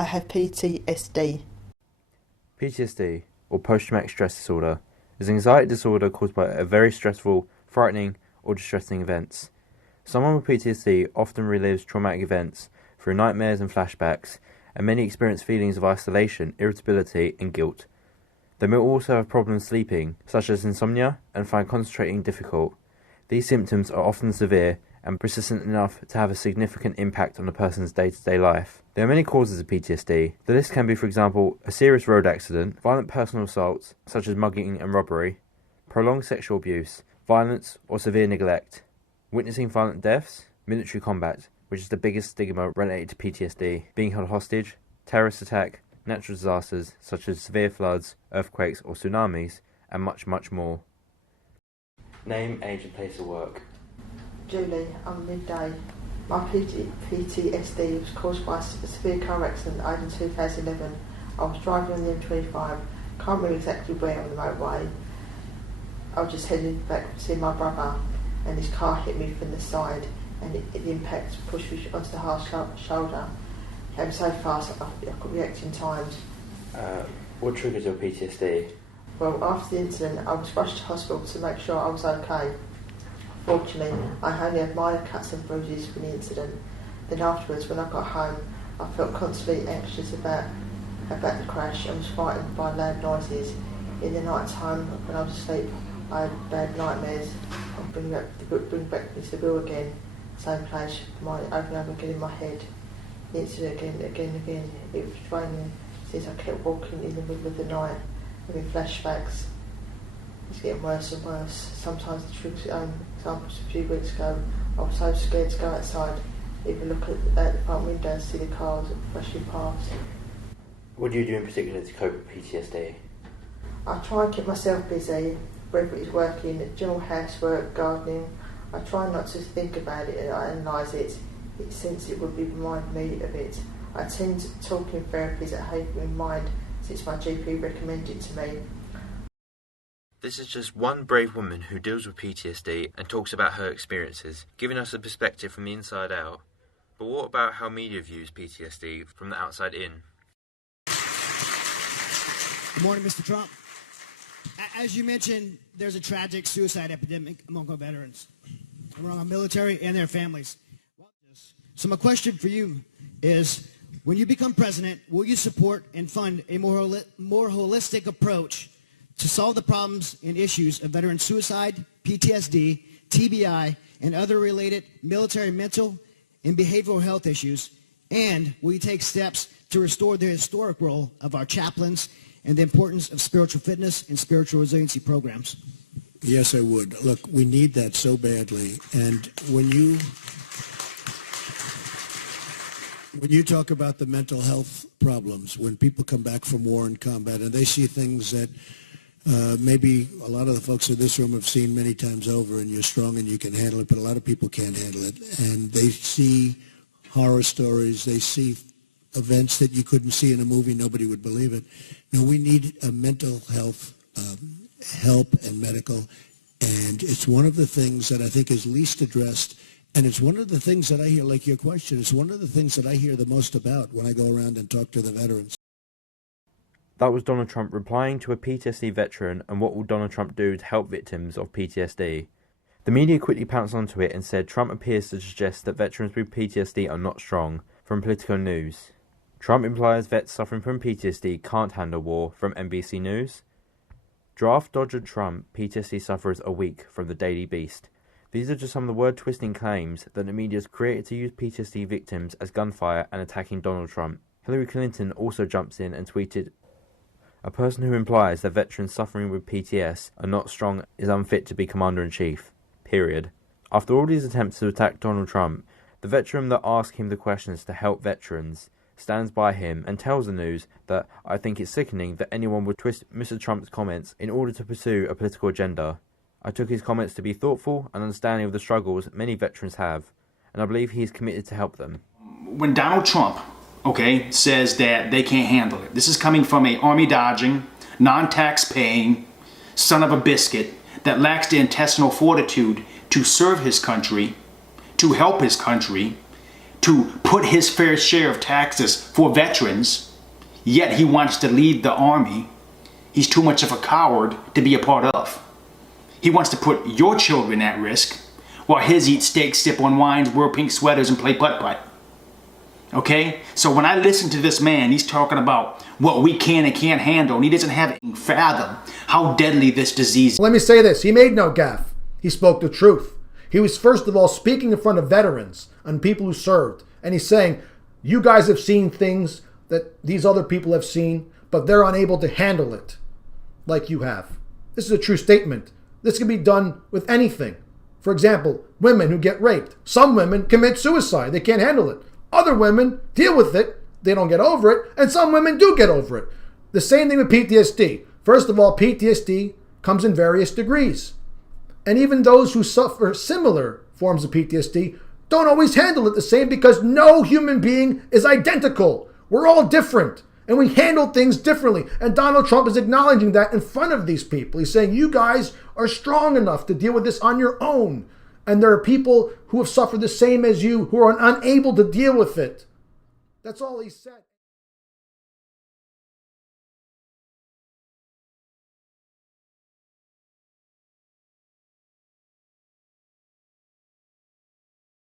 I have PTSD. PTSD, or post-traumatic stress disorder, is an anxiety disorder caused by a very stressful, frightening, or distressing events. Someone with PTSD often relives traumatic events through nightmares and flashbacks, and many experience feelings of isolation, irritability, and guilt. They may also have problems sleeping, such as insomnia, and find concentrating difficult. These symptoms are often severe and persistent enough to have a significant impact on a person's day-to-day life. There are many causes of PTSD. The list can be, for example, a serious road accident, violent personal assaults, such as mugging and robbery, prolonged sexual abuse, violence or severe neglect, witnessing violent deaths, military combat, which is the biggest stigma related to PTSD, being held hostage, terrorist attack, natural disasters such as severe floods, earthquakes or tsunamis, and much, much more. Name, age and place of work. Julie, I'm midday. My PTSD was caused by a severe car accident in 2011. I was driving on the M25, can't remember exactly where on the motorway. I was just heading back to see my brother, and this car hit me from the side, and the impact pushed me onto the hard shoulder. It came so fast I could react in time. What triggered your PTSD? Well, after the incident, I was rushed to hospital to make sure I was okay. Fortunately, I only had minor cuts and bruises from the incident. Then afterwards, when I got home, I felt constantly anxious about the crash and was frightened by loud noises. In the night time, when I was asleep, I had bad nightmares. I'd bring back this bill again, same place, over and over again in my head. The incident again. It was draining since I kept walking in the middle of the night, having flashbacks. It's getting worse and worse. Sometimes the triggers examples a few weeks ago, I was so scared to go outside, even look at the front window and see the cars rushing past. What do you do in particular to cope with PTSD? I try and keep myself busy, whether it's working, general housework, gardening. I try not to think about it and I analyse it, since it would remind me of it. I tend to talk in therapies that have in mind since my GP recommended it to me. This is just one brave woman who deals with PTSD and talks about her experiences, giving us a perspective from the inside out. But what about how media views PTSD from the outside in? Good morning, Mr. Trump. As you mentioned, there's a tragic suicide epidemic among our veterans, among our military and their families. So my question for you is, when you become president, will you support and fund a more holistic approach to solve the problems and issues of veteran suicide, PTSD, TBI, and other related military mental and behavioral health issues? And will you take steps to restore the historic role of our chaplains and the importance of spiritual fitness and spiritual resiliency programs? Yes, I would. Look, we need that so badly. And when you talk about the mental health problems, when people come back from war and combat and they see things that maybe a lot of the folks in this room have seen many times over, and you're strong and you can handle it, but a lot of people can't handle it. And they see horror stories, they see events that you couldn't see in a movie, nobody would believe it. No, we need a mental health help and medical, and it's one of the things that I think is least addressed, and it's one of the things that I hear, like your question, it's one of the things that I hear the most about when I go around and talk to the veterans. That was Donald Trump replying to a PTSD veteran and what will Donald Trump do to help victims of PTSD. The media quickly pounced onto it and said Trump appears to suggest that veterans with PTSD are not strong, from Politico News. Trump implies vets suffering from PTSD can't handle war, from NBC News. Draft dodger Trump, PTSD sufferers are weak, from the Daily Beast. These are just some of the word-twisting claims that the media has created to use PTSD victims as gunfire and attacking Donald Trump. Hillary Clinton also jumps in and tweeted, "A person who implies that veterans suffering with PTS are not strong is unfit to be Commander-in-Chief. Period." After all these attempts to attack Donald Trump, the veteran that asked him the questions to help veterans stands by him and tells the news that "I think it's sickening that anyone would twist Mr. Trump's comments in order to pursue a political agenda. I took his comments to be thoughtful and understanding of the struggles many veterans have, and I believe he is committed to help them." When Donald Trump, says that they can't handle it, this is coming from a army-dodging, non-tax-paying son of a biscuit that lacks the intestinal fortitude to serve his country, to help his country, to put his fair share of taxes for veterans, yet he wants to lead the Army. He's too much of a coward to be a part of. He wants to put your children at risk, while his eat steak, sip on wines, wear pink sweaters, and play putt-putt. Okay? So when I listen to this man, he's talking about what we can and can't handle, and he doesn't have any fathom how deadly this disease is. Let me say this. He made no gaffe. He spoke the truth. He was, first of all, speaking in front of veterans and people who served. And he's saying, you guys have seen things that these other people have seen, but they're unable to handle it like you have. This is a true statement. This can be done with anything. For example, women who get raped. Some women commit suicide. They can't handle it. Other women deal with it. They don't get over it. And some women do get over it. The same thing with PTSD. First of all, PTSD comes in various degrees. And even those who suffer similar forms of PTSD don't always handle it the same, because no human being is identical. We're all different. And we handle things differently. And Donald Trump is acknowledging that in front of these people. He's saying, you guys are strong enough to deal with this on your own. And there are people who have suffered the same as you who are unable to deal with it. That's all he said.